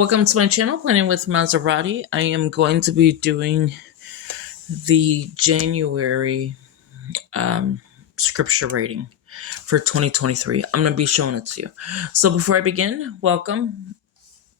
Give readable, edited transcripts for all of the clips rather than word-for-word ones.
Welcome to my channel, Planning with Maserati. I am going to be doing the January scripture rating for 2023. I'm going to be showing it to you. So before I begin, welcome.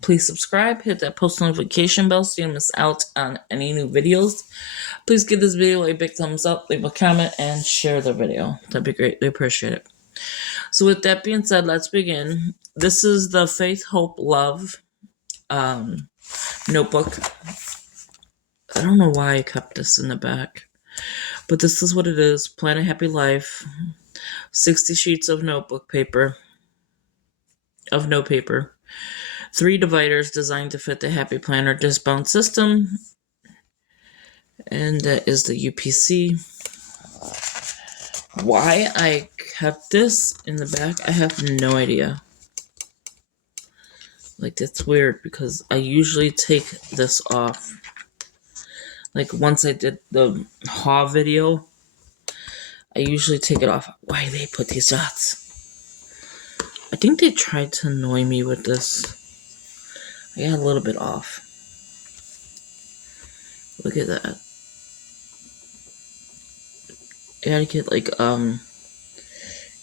Please subscribe, hit that post notification bell so you don't miss out on any new videos. Please give this video a big thumbs up, leave a comment, and share the video. That'd be great. We appreciate it. So with that being said, let's begin. This is the Faith, Hope, Love notebook. I don't know why I kept this in the back, but this is what it is. Plan a Happy Life. 60 sheets of notebook paper. Of note paper. 3 dividers designed to fit the Happy Planner disc bound system. And that is the UPC. Why I kept this in the back, I have no idea. Like, that's weird because I usually take this off. Like, once I did the haul video, I usually take it off. Why they put these dots? I think they tried to annoy me with this. I got a little bit off. Look at that. I gotta get, like,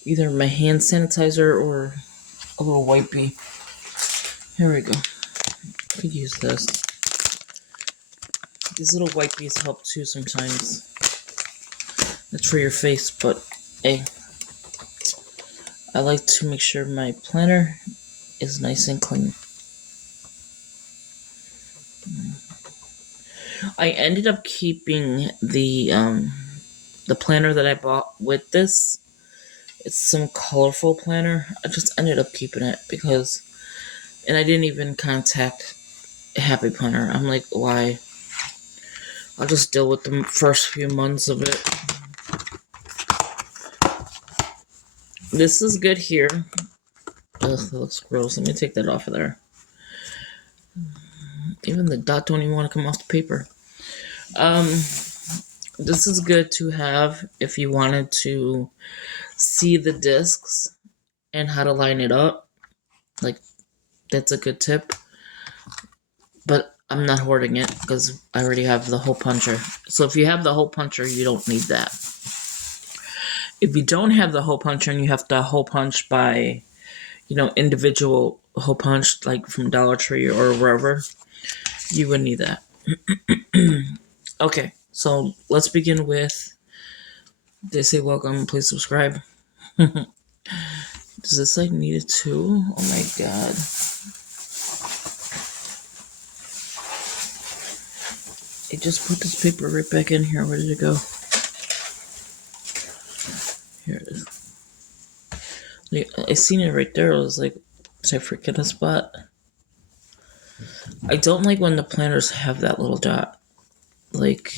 either my hand sanitizer or a little wipey. Here we go. I could use this. These little wipies help too sometimes. That's for your face, but hey, I like to make sure my planner is nice and clean. I ended up keeping the planner that I bought with this. It's some colorful planner. I just ended up keeping it because, and I didn't even contact Happy Planner. I'm like, why? I'll just deal with the first few months of it. This is good here. Ugh, that looks gross. Let me take that off of there. Even the dot don't even want to come off the paper. This is good to have if you wanted to see the discs and how to line it up. Like, that's a good tip. But I'm not hoarding it because I already have the hole puncher. So if you have the hole puncher, you don't need that. If you don't have the hole puncher and you have to hole punch by, individual hole punch, like from Dollar Tree or wherever, you would need that. Okay, so let's begin with, they say welcome, please subscribe. Does this like need it too? Oh my god. I just put this paper right back in here. Where did it go? Here it is. I seen it right there. I was like, did I forget a spot? I don't like when the planners have that little dot. Like,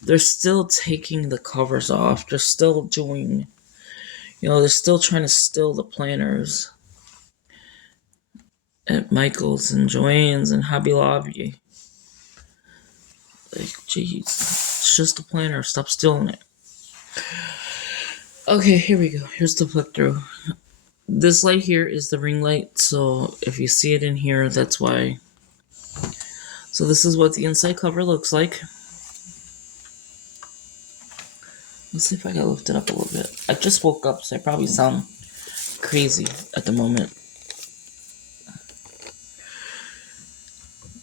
they're still taking the covers off. They're still doing, they're still trying to steal the planners at Michael's and Joann's and Hobby Lobby. Like, jeez. It's just a planner. Stop stealing it. Okay, here we go. Here's the flip through. This light here is the ring light, so if you see it in here, that's why. So this is what the inside cover looks like. Let's see if I can lift it up a little bit. I just woke up, so I probably sound crazy at the moment.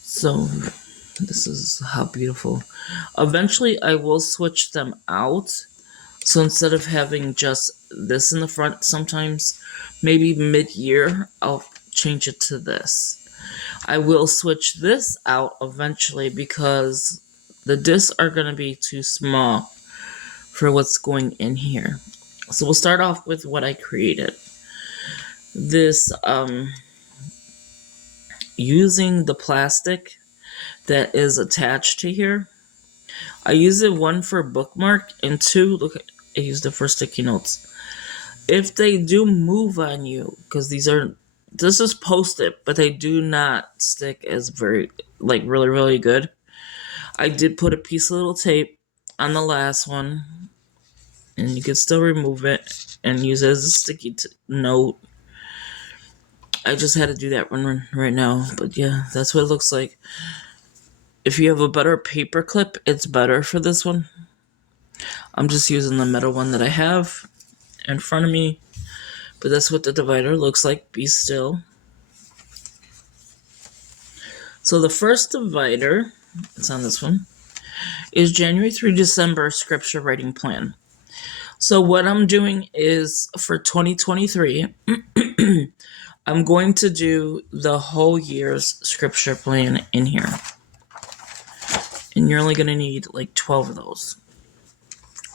So this is how beautiful. Eventually, I will switch them out. So instead of having just this in the front, sometimes, maybe mid-year, I'll change it to this. I will switch this out eventually because the discs are going to be too small for what's going in here. So we'll start off with what I created. This, using the plastic that is attached to here. I use it 1 for bookmark and 2, look, I used it for sticky notes. If they do move on you, because this is Post-it, but they do not stick as really, really good. I did put a piece of little tape on the last one, and you can still remove it and use it as a sticky note. I just had to do that one right now. But yeah, that's what it looks like. If you have a better paper clip, it's better for this one. I'm just using the metal one that I have in front of me. But that's what the divider looks like. Be still. So the first divider, it's on this one, is January through December scripture writing plan. So what I'm doing is for 2023, I'm going to do the whole year's scripture plan in here. And you're only going to need like 12 of those.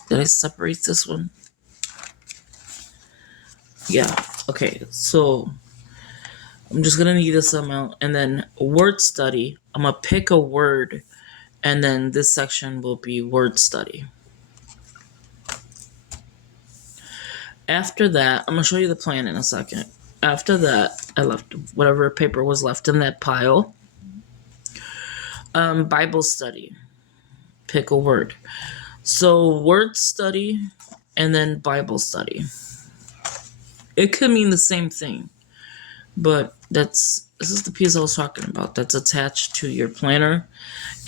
Did I separate this one? Yeah. Okay, so I'm just going to need this amount. And then word study, I'm going to pick a word. And then this section will be word study. After that, I'm going to show you the plan in a second. After that, I left whatever paper was left in that pile. Bible study. Pick a word. So word study and then Bible study. It could mean the same thing, but this is the piece I was talking about that's attached to your planner,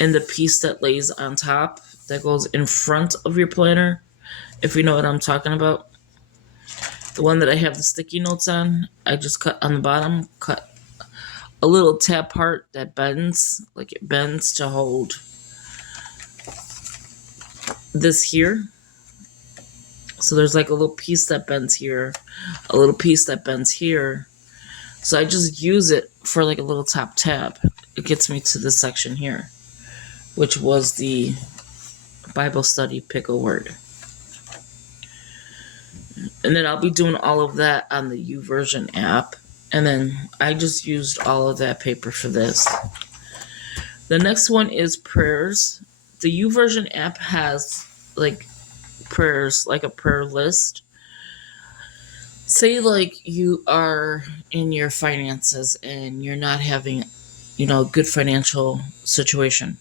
and the piece that lays on top that goes in front of your planner, if you know what I'm talking about. The one that I have the sticky notes on, I just cut on the bottom, cut a little tab part that bends, like it bends to hold this here. So there's like a little piece that bends here, a little piece that bends here. So I just use it for like a little top tab. It gets me to this section here, which was the Bible study pick a word. And then I'll be doing all of that on the YouVersion app. And then I just used all of that paper for this. The next one is prayers. The YouVersion app has like prayers, like a prayer list. Say like you are in your finances and you're not having, a good financial situation.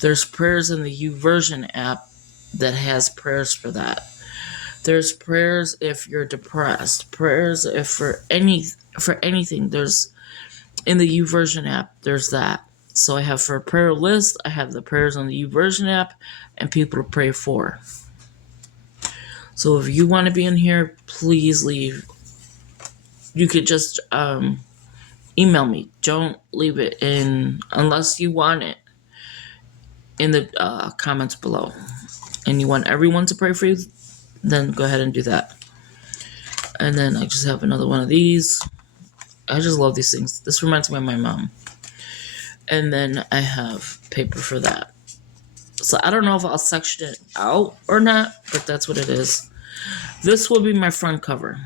There's prayers in the YouVersion app that has prayers for that. There's prayers if you're depressed. Prayers if for anything. There's in the YouVersion app. There's that. So I have for a prayer list. I have the prayers on the YouVersion app and people to pray for. So if you want to be in here, please leave. You could just email me. Don't leave it in unless you want it in the comments below. And you want everyone to pray for you, then go ahead and do that. And then I just have another one of these. I just love these things. This reminds me of my mom. And then I have paper for that. So I don't know if I'll section it out or not, but that's what it is. This will be my front cover.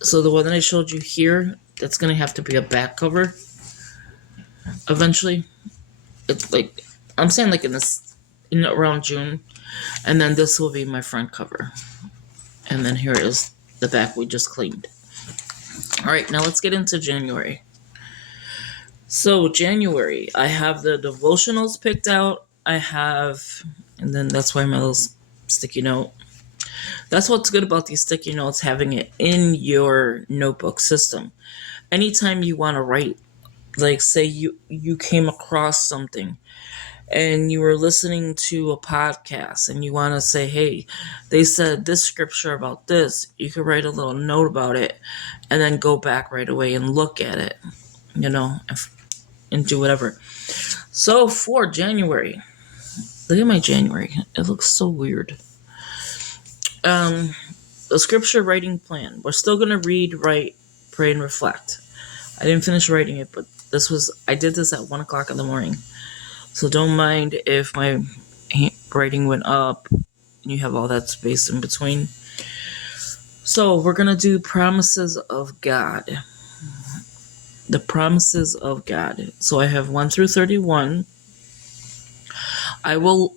So the one that I showed you here, that's going to have to be a back cover eventually. It's like, I'm saying like in around June. And then this will be my front cover. And then here is the back we just cleaned. All right, now let's get into January. So January, I have the devotionals picked out. And then that's why my little sticky note. That's what's good about these sticky notes, having it in your notebook system. Anytime you want to write, like say you came across something and you were listening to a podcast and you want to say, hey, they said this scripture about this, you could write a little note about it and then go back right away and look at it, and do whatever. So for January, look at my January. It looks so weird. The scripture writing plan. We're still going to read, write, pray, and reflect. I didn't finish writing it, but I did this at 1 o'clock in the morning. So don't mind if my writing went up and you have all that space in between. So we're going to do promises of God. The promises of God. So I have 1 through 31. I will,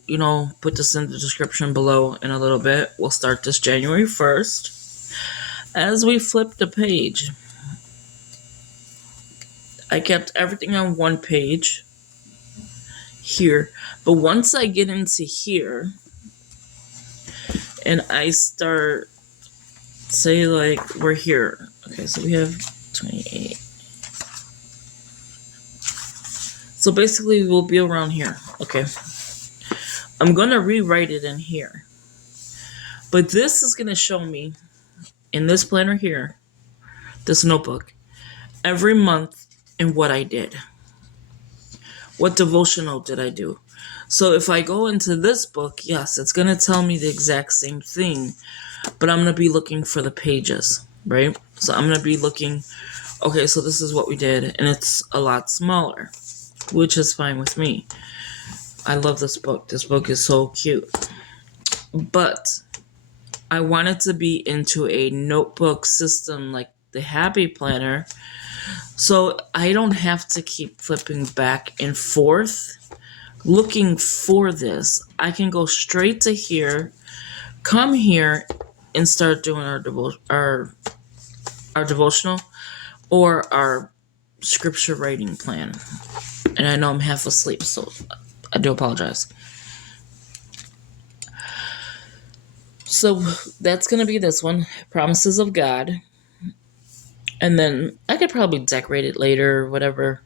put this in the description below in a little bit. We'll start this January 1st. As we flip the page, I kept everything on one page here. But once I get into here, and I start, say like we're here. Okay, so we have 28. So basically we'll be around here. Okay. I'm going to rewrite it in here. But this is going to show me, in this planner here, this notebook, every month and what I did. What devotional did I do? So if I go into this book, yes, it's going to tell me the exact same thing, but I'm going to be looking for the pages, right? So I'm going to be looking, okay, so this is what we did, and it's a lot smaller, which is fine with me. I love this book. This book is so cute. But I wanted to be into a notebook system like the Happy Planner, so I don't have to keep flipping back and forth looking for this. I can go straight to here, come here, and start doing our devotional or our scripture writing plan. And I know I'm half asleep, so I do apologize. So that's going to be this one, Promises of God. And then I could probably decorate it later or whatever.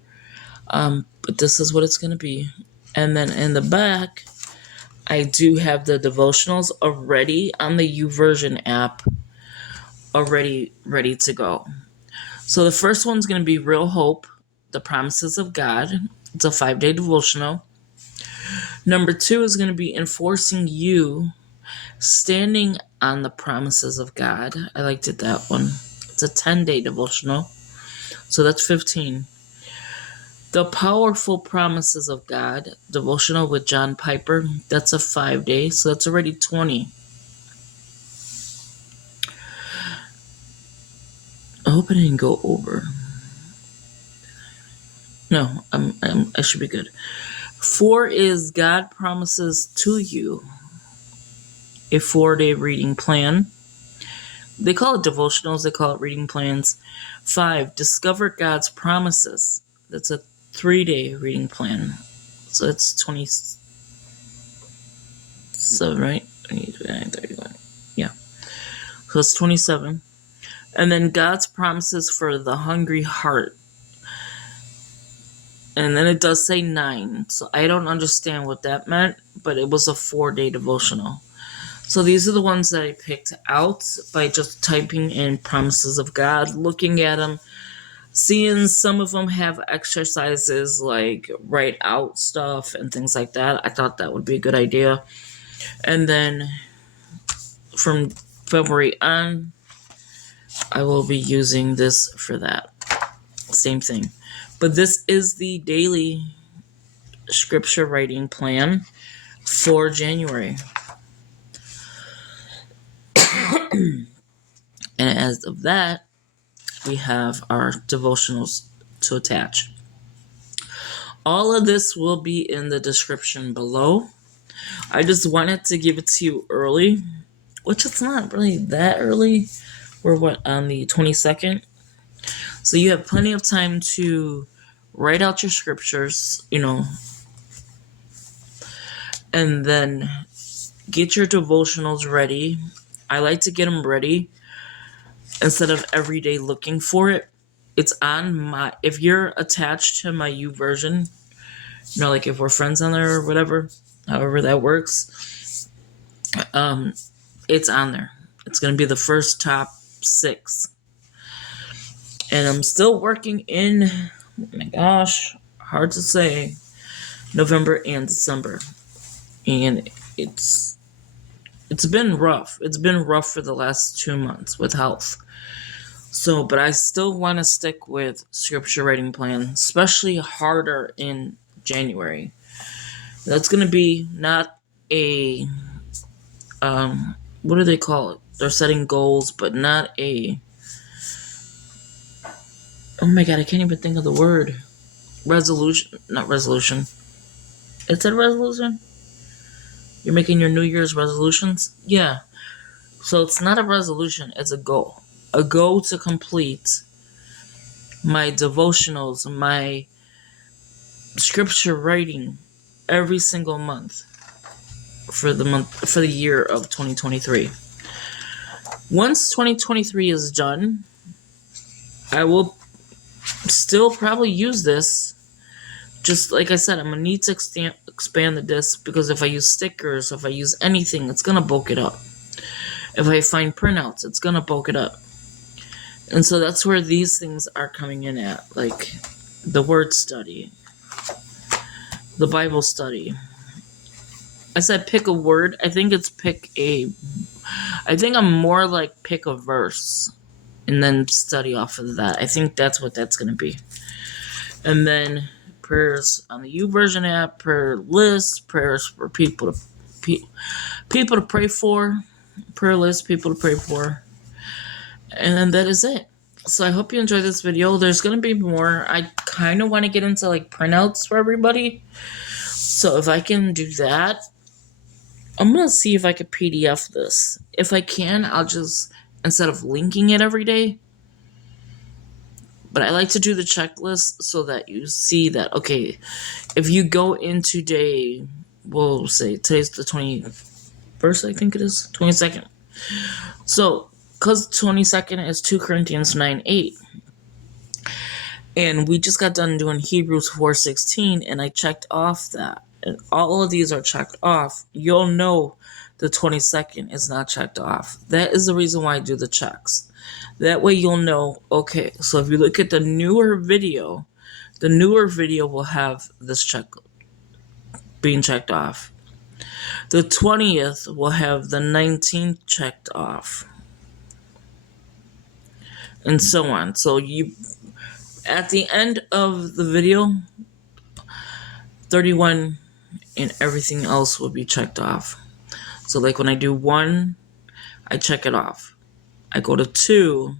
But this is what it's going to be. And then in the back, I do have the devotionals already on the YouVersion app, already ready to go. So the first one's going to be Real Hope, the Promises of God. It's a 5-day devotional. Number 2 is going to be Enforcing You, Standing on the Promises of God. I liked it, that one. It's a 10-day devotional. So that's 15. The Powerful Promises of God, devotional with John Piper. That's a 5-day, so that's already 20. I hope I didn't go over. No, I should be good. 4 is God Promises to You, a 4-day reading plan. They call it devotionals, they call it reading plans. 5, Discover God's Promises. That's a 3-day reading plan. So it's 27, right? 31. Yeah. So it's 27. And then God's Promises for the Hungry Heart. And then it does say 9. So I don't understand what that meant, but it was a 4-day devotional. So these are the ones that I picked out by just typing in Promises of God, looking at them, seeing some of them have exercises like write out stuff and things like that. I thought that would be a good idea. And then from February on, I will be using this for that. Same thing. But this is the daily scripture writing plan for January. And as of that, we have our devotionals to attach. All of this will be in the description below. I just wanted to give it to you early, which it's not really that early. We're on the 22nd. So you have plenty of time to write out your scriptures, and then get your devotionals ready. I like to get them ready instead of every day looking for it. It's on if you're attached to my YouVersion, like if we're friends on there or whatever, however that works, it's on there. It's going to be the first top 6. And I'm still working in, oh my gosh, hard to say, November and December. And it's been rough. It's been rough for the last 2 months with health. So, but I still want to stick with scripture writing plan, especially harder in January. That's going to be not a, what do they call it? They're setting goals, but not a, oh my god, I can't even think of the word. Resolution, not resolution. Is it resolution? You're making your New Year's resolutions? Yeah. So it's not a resolution, it's a goal. A goal to complete my devotionals, my scripture writing every single month for the year of 2023. Once 2023 is done, I will still probably use this just like I said, I'm going to need to expand the disc, because if I use stickers, if I use anything, it's going to bulk it up. If I find printouts, it's going to bulk it up. And so that's where these things are coming in at, like the word study, the Bible study. I said pick a word. I think it's I think I'm more like pick a verse and then study off of that. I think that's what that's going to be. And then prayers on the YouVersion app, prayer list, prayers for people to pray for, prayer list, people to pray for. And then that is it. So I hope you enjoyed this video. There's going to be more. I kind of want to get into like printouts for everybody. So if I can do that, I'm going to see if I can PDF this. If I can, I'll just, instead of linking it every day. But I like to do the checklist so that you see that, okay, if you go into day, we'll say today's the 21st, I think it is, 22nd. So, because 22nd is 2 Corinthians 9:8. And we just got done doing Hebrews 4:16, and I checked off that. And all of these are checked off. You'll know the 22nd is not checked off. That is the reason why I do the checks. That way you'll know, okay, so if you look at the newer video will have this check being checked off. The 20th will have the 19th checked off. And so on. So at the end of the video, 31 and everything else will be checked off. So like when I do 1, I check it off. I go to 2,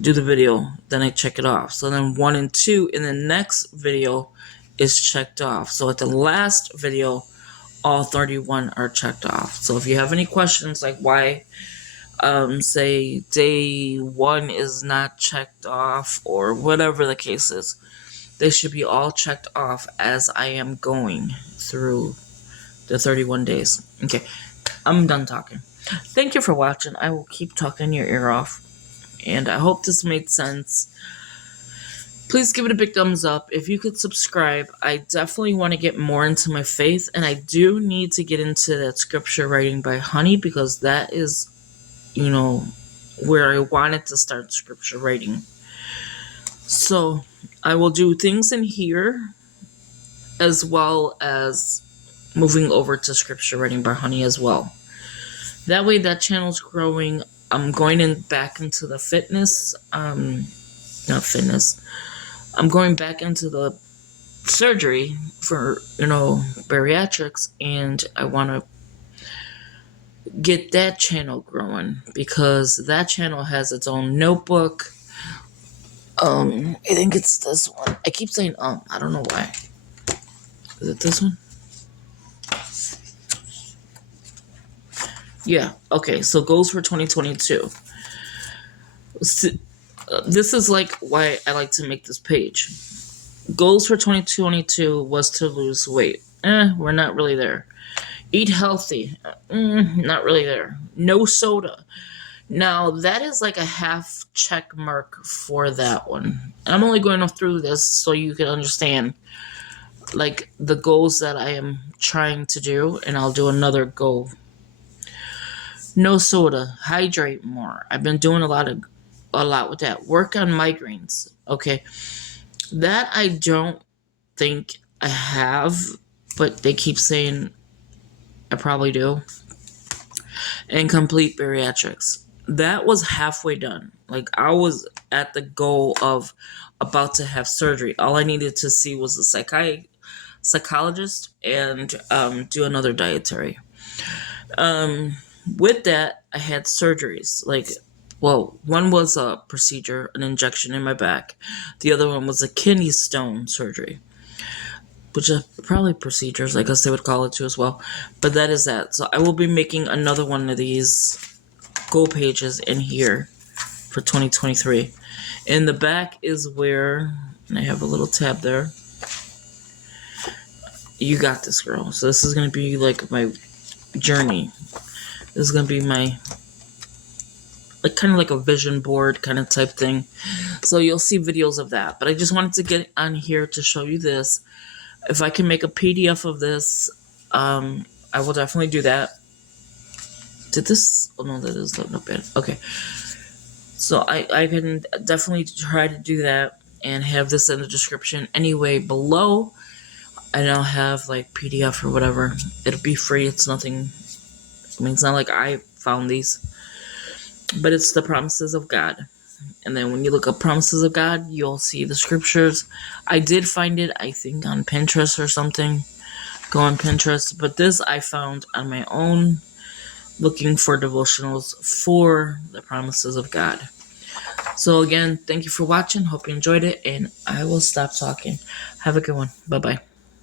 do the video, then I check it off. So then 1 and 2 in the next video is checked off. So at the last video, all 31 are checked off. So if you have any questions like why say day 1 is not checked off or whatever the case is, they should be all checked off as I am going through the 31 days. Okay, I'm done talking. Thank you for watching. I will keep talking your ear off, and I hope this made sense. Please give it a big thumbs up. If you could subscribe, I definitely want to get more into my faith, and I do need to get into that scripture writing by Honey, because that is, where I wanted to start scripture writing. So I will do things in here as well as moving over to scripture writing by Honey as well. That way that channel's growing. I'm going back into the fitness, not fitness. I'm going back into the surgery for, bariatrics, and I want to get that channel growing because that channel has its own notebook. I think it's this one. I keep saying I don't know why. Is it this one? Yeah, okay, so goals for 2022. This is like why I like to make this page. Goals for 2022 was to lose weight. We're not really there. Eat healthy. Not really there. No soda. Now, that is like a half check mark for that one. I'm only going through this so you can understand like the goals that I am trying to do, and I'll do another goal. No soda. Hydrate more. I've been doing a lot with that. Work on migraines. Okay. That I don't think I have, but they keep saying I probably do. And complete bariatrics. That was halfway done. Like, I was at the goal of about to have surgery. All I needed to see was a psychologist and do another dietary. With that, I had surgeries. One was a procedure, an injection in my back. The other one was a kidney stone surgery, which are probably procedures, I guess they would call it too as well. But that is that. So I will be making another one of these goal pages in here for 2023. In the back is where, and I have a little tab there. You got this, girl. So this is going to be like my journey. This is going to be my like kind of like a vision board kind of type thing. So you'll see videos of that. But I just wanted to get on here to show you this. If I can make a PDF of this, I will definitely do that. Did this? Oh no, that is not bad. Okay. So I can definitely try to do that and have this in the description anyway below. And I'll have like PDF or whatever. It'll be free. It's nothing. I mean, it's not like I found these. But it's the promises of God. And then when you look up promises of God, you'll see the scriptures. I did find it, I think, on Pinterest or something. Go on Pinterest. But this I found on my own, looking for devotionals for the promises of God. So again, thank you for watching. Hope you enjoyed it. And I will stop talking. Have a good one. Bye-bye.